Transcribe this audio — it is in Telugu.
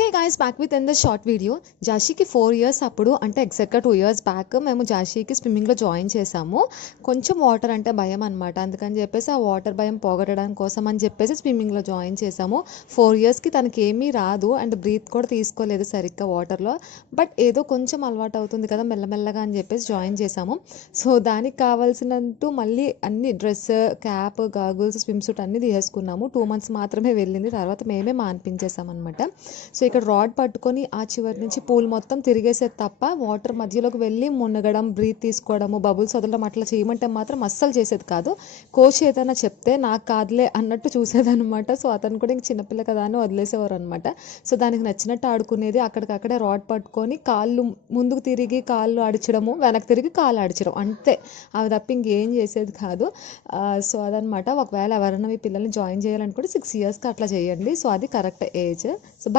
Hey guys back with in the short video. జాషీకి 4 ఇయర్స్ అప్పుడు, అంటే ఎగ్జాక్ట్గా 2 ఇయర్స్ బ్యాక్ మేము జాషీకి స్విమ్మింగ్లో జాయిన్ చేసాము. కొంచెం వాటర్ అంటే భయం అనమాట. అందుకని చెప్పేసి ఆ వాటర్ భయం పోగొట్టడం కోసం అని చెప్పేసి స్విమ్మింగ్లో జాయిన్ చేసాము. 4 ఇయర్స్కి తనకి ఏమీ రాదు అండ్ బ్రీత్ కూడా తీసుకోలేదు సరిగ్గా వాటర్లో. బట్ ఏదో కొంచెం అలవాటు అవుతుంది కదా మెల్లమెల్లగా అని చెప్పేసి జాయిన్ చేసాము. సో దానికి కావాల్సినంటూ మళ్ళీ అన్ని dress, cap, goggles, swim suit అన్నీ తీసేసుకున్నాము. 2 మంత్స్ మాత్రమే వెళ్ళింది, తర్వాత మేమే మాన్పించేసాం అనమాట. సో ఇక్కడ రాడ్ పట్టుకొని ఆ చివరి నుంచి పూల్ మొత్తం తిరిగేసేది తప్ప వాటర్ మధ్యలోకి వెళ్ళి మునగడం, బ్రీత్ తీసుకోవడము, బబుల్స్ వదలడం అట్లా చేయమంటే మాత్రం అస్సలు చేసేది కాదు. కోచ్ ఏదైనా చెప్తే నాకు కాదులే అన్నట్టు చూసేదనమాట. సో అతను కూడా ఇంక చిన్నపిల్ల కదా అని వదిలేసేవారు అనమాట. సో దానికి నచ్చినట్టు ఆడుకునేది. అక్కడికక్కడే రాడ్ పట్టుకొని కాళ్ళు ముందుకు తిరిగి కాళ్ళు ఆడించడము, వెనక్కి తిరిగి కాళ్ళు ఆడించడం, అంతే. అవి తప్ప ఇంకేం చేసేది కాదు. సో అదనమాట. ఒకవేళ ఎవరైనా మీ పిల్లల్ని జాయిన్ చేయాలనుకుంటే 6 ఇయర్స్కి అట్లా చేయండి. సో అది కరెక్ట్ ఏజ్. సో